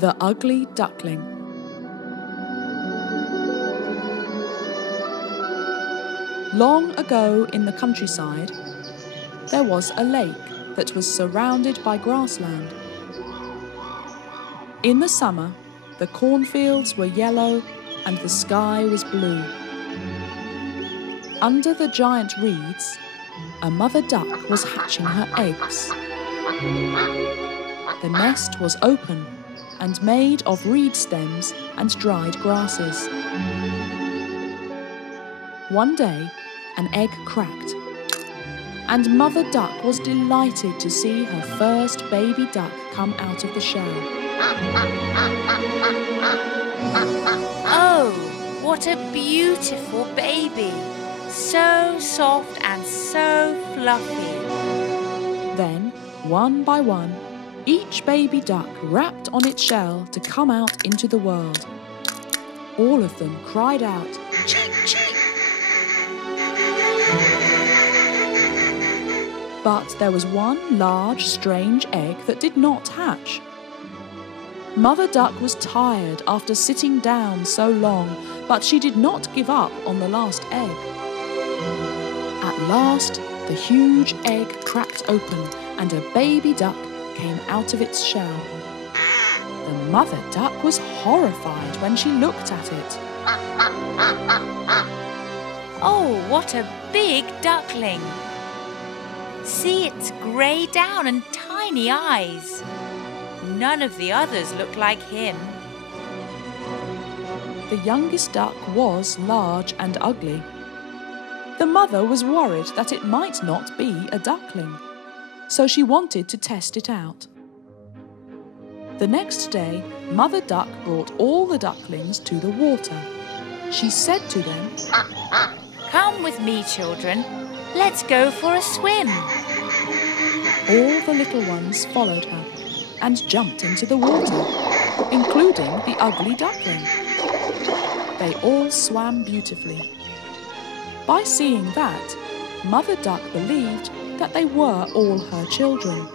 The Ugly Duckling. Long ago in the countryside, there was a lake that was surrounded by grassland. In the summer, the cornfields were yellow and the sky was blue. Under the giant reeds, a mother duck was hatching her eggs. The nest was open and made of reed stems and dried grasses. One day, an egg cracked, and Mother Duck was delighted to see her first baby duck come out of the shell. Oh, what a beautiful baby! So soft and so fluffy. Then, one by one, each baby duck rapped on its shell to come out into the world. All of them cried out, "Cheep, cheep!" But there was one large, strange egg that did not hatch. Mother Duck was tired after sitting down so long, but she did not give up on the last egg. At last, the huge egg cracked open and a baby duck came out of its shell. The mother duck was horrified when she looked at it. Oh, what a big duckling! See its grey down and tiny eyes. None of the others look like him. The youngest duck was large and ugly. The mother was worried that it might not be a duckling, so she wanted to test it out. The next day, Mother Duck brought all the ducklings to the water. She said to them, "Come with me, children. Let's go for a swim." All the little ones followed her and jumped into the water, including the ugly duckling. They all swam beautifully. By seeing that, Mother Duck believed that they were all her children.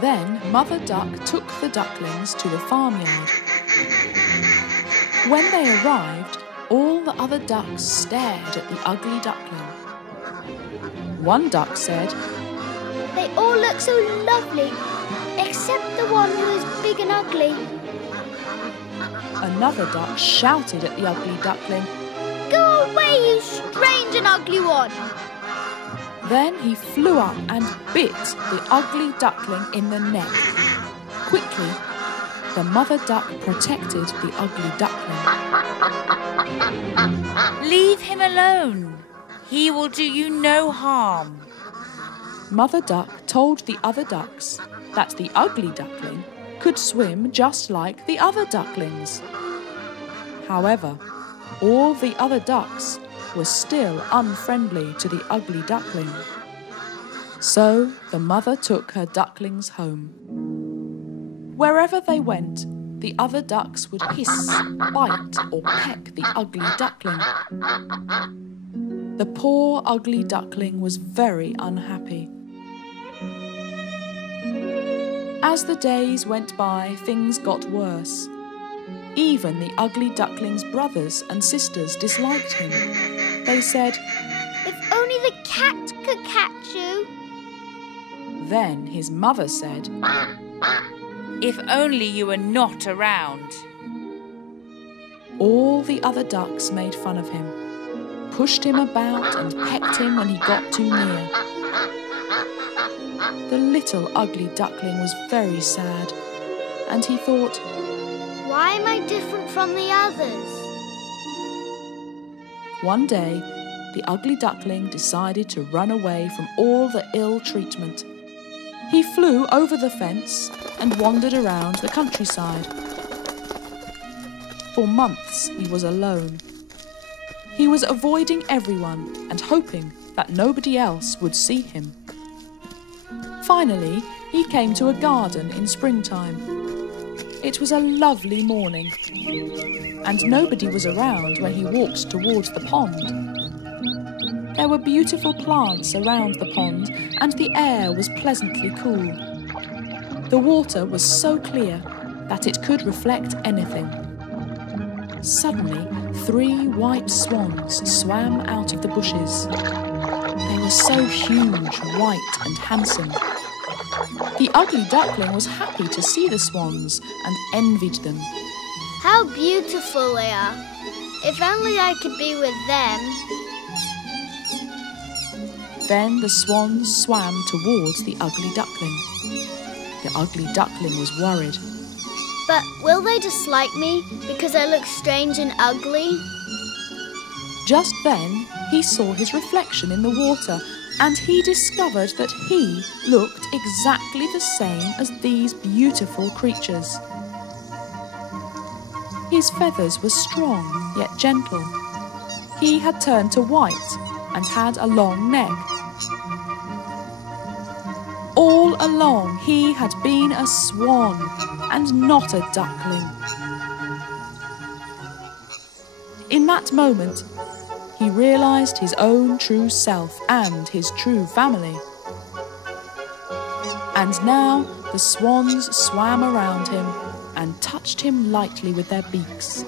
Then Mother Duck took the ducklings to the farmyard. When they arrived, all the other ducks stared at the ugly duckling. One duck said, "They all look so lovely, except the one who is big and ugly." Another duck shouted at the ugly duckling, "Go away, you strange and ugly one!" Then he flew up and bit the ugly duckling in the neck. Quickly, the mother duck protected the ugly duckling. Leave him alone. He will do you no harm. Mother Duck told the other ducks that the ugly duckling could swim just like the other ducklings. However, all the other ducks were still unfriendly to the ugly duckling. So the mother took her ducklings home. Wherever they went, the other ducks would hiss, bite, or peck the ugly duckling. The poor ugly duckling was very unhappy. As the days went by, things got worse. Even the ugly duckling's brothers and sisters disliked him. They said, "If only the cat could catch you." Then his mother said, If only you were not around. All the other ducks made fun of him, pushed him about and pecked him when he got too near. The little ugly duckling was very sad, and he thought, Why am I different from the others? One day, the ugly duckling decided to run away from all the ill treatment. He flew over the fence and wandered around the countryside. For months, he was alone. He was avoiding everyone and hoping that nobody else would see him. Finally, he came to a garden in springtime. It was a lovely morning, and nobody was around when he walked towards the pond. There were beautiful plants around the pond, and the air was pleasantly cool. The water was so clear that it could reflect anything. Suddenly, 3 white swans swam out of the bushes. They were so huge, white and handsome. The ugly duckling was happy to see the swans and envied them. How beautiful they are. If only I could be with them. Then the swans swam towards the ugly duckling. The ugly duckling was worried. But will they dislike me because I look strange and ugly? Just then, he saw his reflection in the water, and he discovered that he looked exactly the same as these beautiful creatures. His feathers were strong yet gentle. He had turned to white and had a long neck. All along he had been a swan and not a duckling. In that moment, he realised his own true self and his true family. And now the swans swam around him and touched him lightly with their beaks.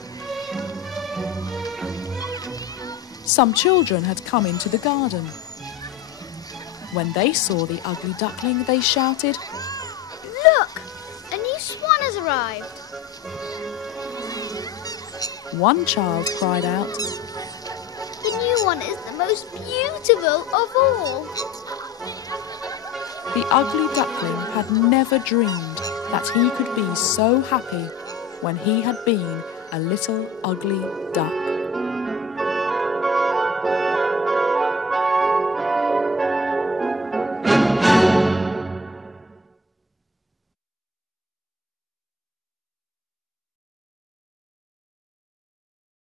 Some children had come into the garden. When they saw the ugly duckling, they shouted, Look! A new swan has arrived! One child cried out, The new one is the most beautiful of all! The ugly duckling had never dreamed that he could be so happy when he had been a little ugly duck.